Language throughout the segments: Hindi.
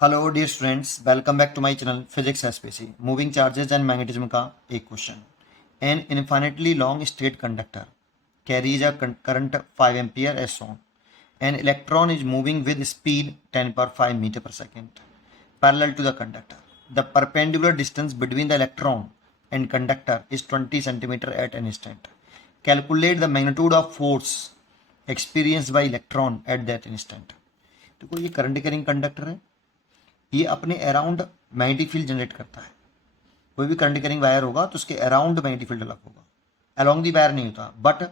Hello dear students, welcome back to my channel physics SPC. Moving charges and magnetism का एक question. An infinitely long straight conductor carries a current 5 ampere as shown. An electron is moving with speed 10 पर 5 metre per second parallel to the conductor. The perpendicular distance between the electron and conductor is 20 centimetre at an instant. Calculate the magnitude of force experienced by electron at that instant. देखो, ये करंट कैरिंग कंडक्टर है, ये अपने अराउंड मैग्नेटिक फील्ड जनरेट करता है। कोई भी करंट कैरिंग वायर होगा तो उसके अराउंड मैग्नेटिक फील्ड अलग होगा, अलोंग दी वायर नहीं होता। बट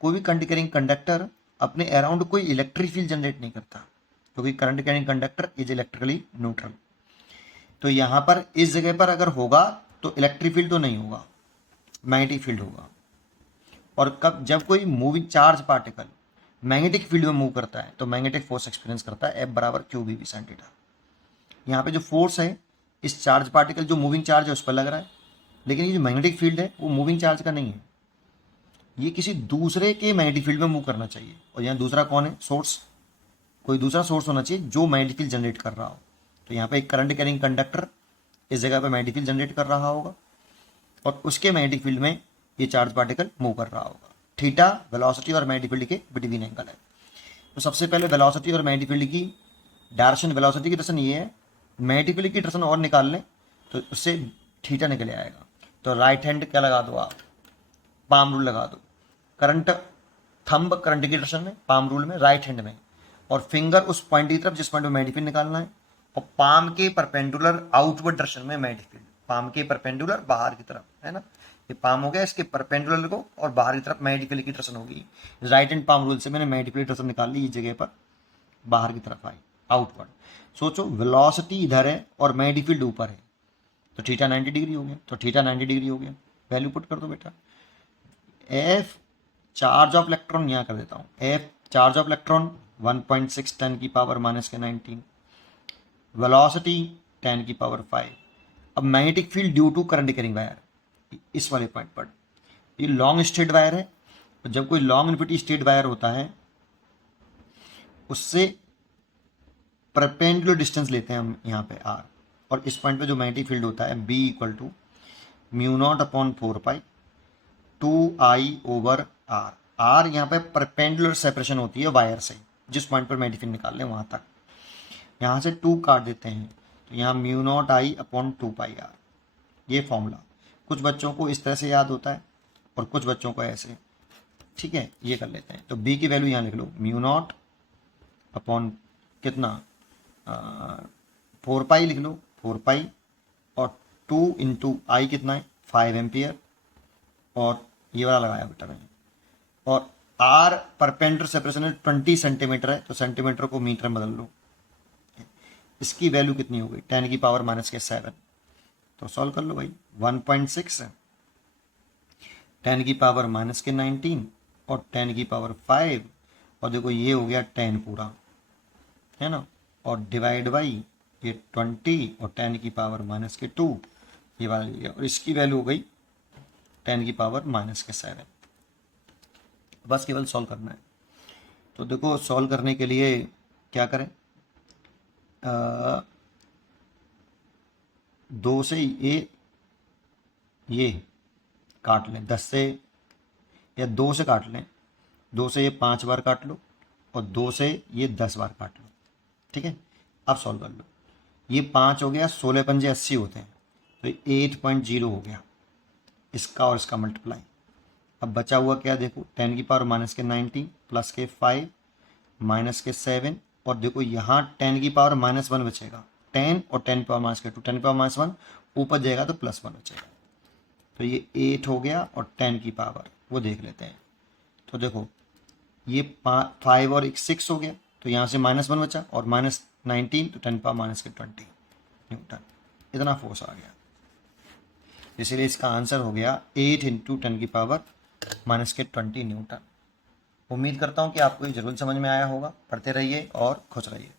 कोई भी करंट कैरिंग कंडक्टर अपने अराउंड कोई इलेक्ट्रिक फील्ड जनरेट नहीं करता, क्योंकि current carrying conductor is electrically neutral. तो यहाँ पर इस जगह पर अगर होगा तो इलेक्ट्रिक फील्ड तो नहीं होगा, मैग्नेटिक फील्ड होगा। और कब जब कोई moving charge particle magnetic field में मूव करता है तो मैग्नेटिक फोर्स एक्सपीरियंस करता है, एफ बराबर q B v sine theta. यहाँ पे जो फोर्स है इस चार्ज पार्टिकल जो मूविंग चार्ज है उस पर लग रहा है, लेकिन ये जो मैग्नेटिक फील्ड है वो मूविंग चार्ज का नहीं है, ये किसी दूसरे के मैग्नेटिक फील्ड में मूव करना चाहिए। और यहाँ दूसरा कौन है? सोर्स। कोई दूसरा सोर्स होना चाहिए जो मैग्नेटिक फील्ड जनरेट कर रहा हो। तो यहाँ पे एक करंट कैरिंग कंडक्टर इस जगह पे मैग्नेटिक फील्ड जनरेट कर रहा होगा और उसके मैग्नेटिक फील्ड में ये चार्ज पार्टिकल मूव कर रहा होगा। थीटा वेलोसिटी और मैग्नेटिक फील्ड के बिटवीन एंगल है। तो सबसे पहले वेलोसिटी और मैग्नेटिक फील्ड की डायरेक्शन, वेलोसिटी की डायरेक्शन ये है, मैग्नेटिक फील्ड की डायरेक्शन और निकाल लें तो उससे थीटा निकल आएगा। तो राइट हैंड क्या लगा दो आप, पाम रूल लगा दो। करंट थंब करंट की डायरेक्शन में, पाम रूल में राइट हैंड में, और फिंगर उस पॉइंट की तरफ जिस पॉइंट में मैग्नेटिक फील्ड निकालना है, और पाम के परपेंडिकुलर आउटवर्ड डायरेक्शन में मैग्नेटिक फील्ड, पाम के परपेंडिकुलर बाहर की तरफ, है ना। ये पाम हो गया, इसके परपेंडिकुलर को और बाहर की तरफ मैग्नेटिक फील्ड की डायरेक्शन होगी। राइट हैंड पाम रूल से मैंने मैग्नेटिक फील्ड डायरेक्शन निकाल ली, इस जगह पर बाहर की तरफ आई, आउटवर्ड। सोचो, वेलोसिटी इधर है और मैग्नेटिक फील्ड ऊपर है, तो थीटा 90 डिग्री हो गया। तो थीटा 90 डिग्री हो गया, वैल्यू पुट कर दो बेटा। एफ चार्ज ऑफ इलेक्ट्रॉन यहाँ कर देता हूँ, एफ चार्ज ऑफ इलेक्ट्रॉन 1.6 10 की पावर माइनस के 19, वेलोसिटी 10 की पावर 5। अब magnetic field due to current carrying wire, इस वाले पॉइंट पर ये लॉन्ग स्ट्रेट वायर है। तो जब कोई लॉन्ग इन्फिनिटी स्ट्रेट वायर होता है उससे परपेंडिकुलर डिस्टेंस लेते हैं हम यहाँ पे आर, और इस पॉइंट पे जो मैग्नेटिक फील्ड होता है B equal to mu naught upon 4 pi 2I/r। R यहाँ पे परपेंडिकुलर सेपरेशन होती है वायर से, जिस पॉइंट पर मैग्नेटिक फील्ड निकाल लें वहाँ तक। यहाँ से 2 काट देते हैं तो यहाँ mu naught I upon 2 pi r. ये फॉर्मूला कुछ बच्चों को इस तरह से याद होता है और कुछ बच्चों को ऐसे, ठीक है। ये कर लेते हैं, तो बी की वैल्यू यहाँ लिख लो, म्यू नॉट अपॉन कितना 4 पाई लिख लो, 4 पाई, और 2 इंटू आई कितना है 5 एम्पियर, और ये वाला लगाया बेटा मैंने। और आर परपेंडिकुलर सेपरेशन 20 सेंटीमीटर है, तो सेंटीमीटर को मीटर में बदल लो। इसकी वैल्यू कितनी हो गई 10 की पावर माइनस के 7। तो सॉल्व कर लो भाई, 1.6 10 की पावर माइनस के 19 और 10 की पावर 5, और देखो ये हो गया 10 पूरा, है ना, और डिवाइड बाई ये 20 और 10 की पावर माइनस के 2, ये वाला हो गया, और इसकी वैल्यू हो गई 10 की पावर माइनस के 7। बस केवल सॉल्व करना है। तो देखो, सॉल्व करने के लिए क्या करें, 2 से ये काट लें, 10 से या 2 से काट लें, 2 से ये 5 बार काट लो और 2 से ये 10 बार काट लो, ठीक है। अब सॉल्व कर लो, ये 5 हो गया, 16 पंजे 80 होते हैं, तो ये 8.0 हो गया इसका और इसका मल्टीप्लाई। अब बचा हुआ क्या देखो, 10 की पावर माइनस के 19 प्लस के 5 माइनस के 7, और देखो यहाँ 10 की पावर -1 बचेगा, 10 और 10 पावर माइनस के 2, 10 पावर -1 ऊपर जाएगा तो +1 बचेगा। तो ये 8 हो गया, और 10 की पावर वो देख लेते हैं। तो देखो ये 5 और 6 हो गया, तो यहाँ से -1 बचा, और -19 तो 10 पावर माइनस के 20 न्यूटन, इतना फोर्स आ गया। इसीलिए इसका आंसर हो गया 8 इंटू 10 की पावर माइनस के 20 न्यूटन। उम्मीद करता हूँ कि आपको ये जरूर समझ में आया होगा। पढ़ते रहिए और खुश रहिए।